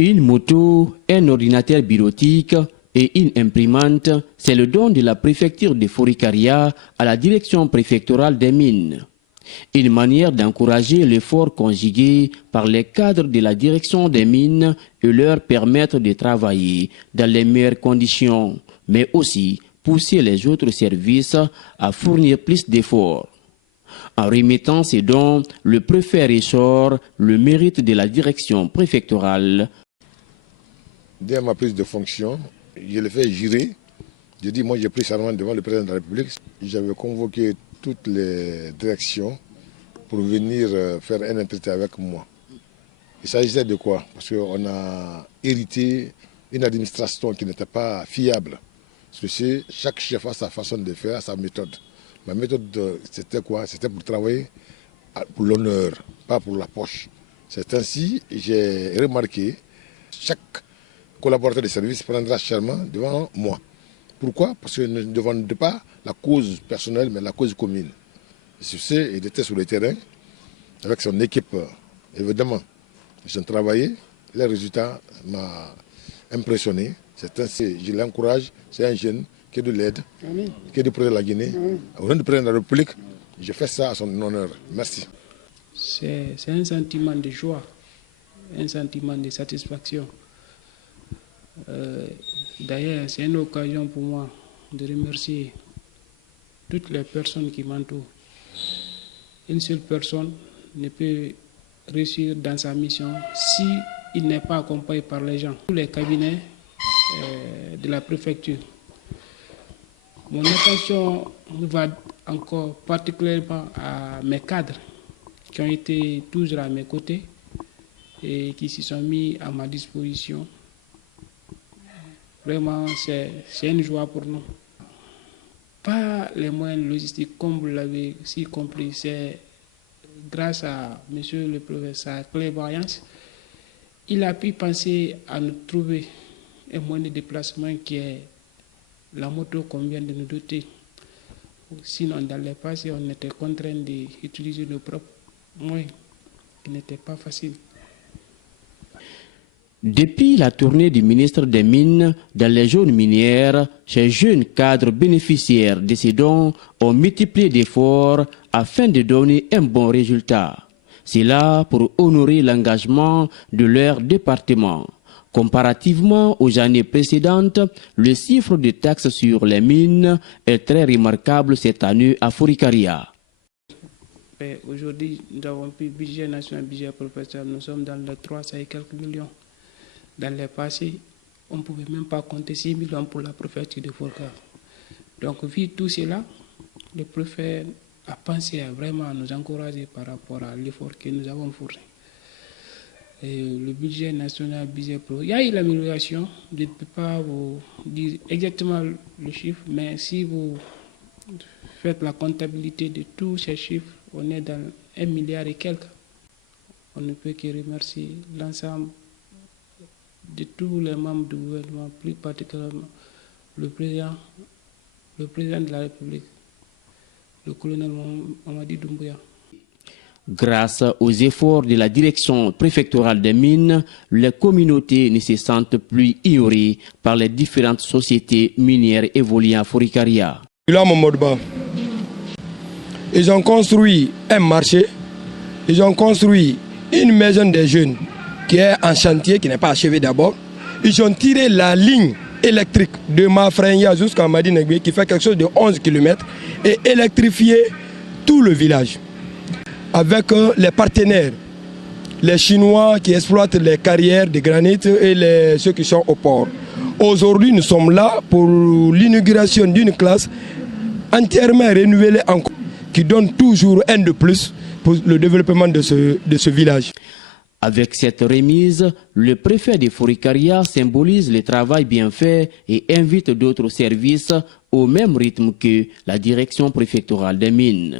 Une moto, un ordinateur bureautique et une imprimante, c'est le don de la préfecture de Forikaria à la direction préfectorale des mines. Une manière d'encourager l'effort conjugué par les cadres de la direction des mines et leur permettre de travailler dans les meilleures conditions, mais aussi pousser les autres services à fournir plus d'efforts. En remettant ces dons, le préfet ressort le mérite de la direction préfectorale. Dès ma prise de fonction, je l'ai fait jurer. Je dis, moi j'ai pris serment devant le président de la République. J'avais convoqué toutes les directions pour venir faire un entretien avec moi. Il s'agissait de quoi? Parce qu'on a hérité une administration qui n'était pas fiable. Ceci, chaque chef a sa façon de faire, sa méthode. Ma méthode, c'était quoi? C'était pour travailler pour l'honneur, pas pour la poche. C'est ainsi que j'ai remarqué chaque collaborateur de service prendra serment devant moi. Pourquoi? Parce que je ne demande pas la cause personnelle, mais la cause commune. Je sais, il était sur le terrain avec son équipe, évidemment. Ils ont travaillé, les résultats m'ont impressionné. C'est ainsi, je l'encourage, c'est un jeune qui est de l'aide, qui est du président de la Guinée. Au nom du président de la République, je fais ça à son honneur. Merci. C'est un sentiment de joie, un sentiment de satisfaction. D'ailleurs, c'est une occasion pour moi de remercier toutes les personnes qui m'entourent. Une seule personne ne peut réussir dans sa mission s'il n'est pas accompagné par les gens. Tous les cabinets de la préfecture. Mon attention va encore particulièrement à mes cadres qui ont été toujours à mes côtés et qui se sont mis à ma disposition. Vraiment, c'est une joie pour nous. Pas les moyens logistiques comme vous l'avez si compris, c'est grâce à monsieur le professeur clairvoyance, il a pu penser à nous trouver un moyen de déplacement qui est la moto qu'on vient de nous doter. Sinon, dans le passé, on était contraint d'utiliser nos propres moyens, qui n'était pas facile. Depuis la tournée du ministre des Mines dans les zones minières, ces jeunes cadres bénéficiaires de ces dons ont multiplié d'efforts afin de donner un bon résultat. C'est là pour honorer l'engagement de leur département. Comparativement aux années précédentes, le chiffre de taxes sur les mines est très remarquable cette année à Forikaria. Aujourd'hui, nous avons pris budget national, budget professionnel, nous sommes dans les 300 et quelques millions. Dans le passé, on ne pouvait même pas compter 6 millions pour la préfecture de Forikaria. Donc, vu tout cela, le préfet a pensé à vraiment nous encourager par rapport à l'effort que nous avons fourni. Et le budget national, budget pro, il y a eu l'amélioration. Je ne peux pas vous dire exactement le chiffre, mais si vous faites la comptabilité de tous ces chiffres, on est dans 1 milliard et quelques. On ne peut que remercier l'ensemble de tous les membres du gouvernement, plus particulièrement le président de la République, le colonel Mamadi Doumbouya. Grâce aux efforts de la direction préfectorale des mines, les communautés ne se sentent plus ignorées par les différentes sociétés minières évoluant à Forikaria. Ils ont construit un marché, ils ont construit une maison des jeunes qui est en chantier, qui n'est pas achevée d'abord. Ils ont tiré la ligne électrique de Mafrenya jusqu'à Madinegbe qui fait quelque chose de 11 km et électrifié tout le village. Avec les partenaires, les Chinois qui exploitent les carrières de granit et ceux qui sont au port. Aujourd'hui, nous sommes là pour l'inauguration d'une classe entièrement renouvelée qui donne toujours un de plus pour le développement de ce village. Avec cette remise, le préfet de Forikaria symbolise le travail bien fait et invite d'autres services au même rythme que la direction préfectorale des mines.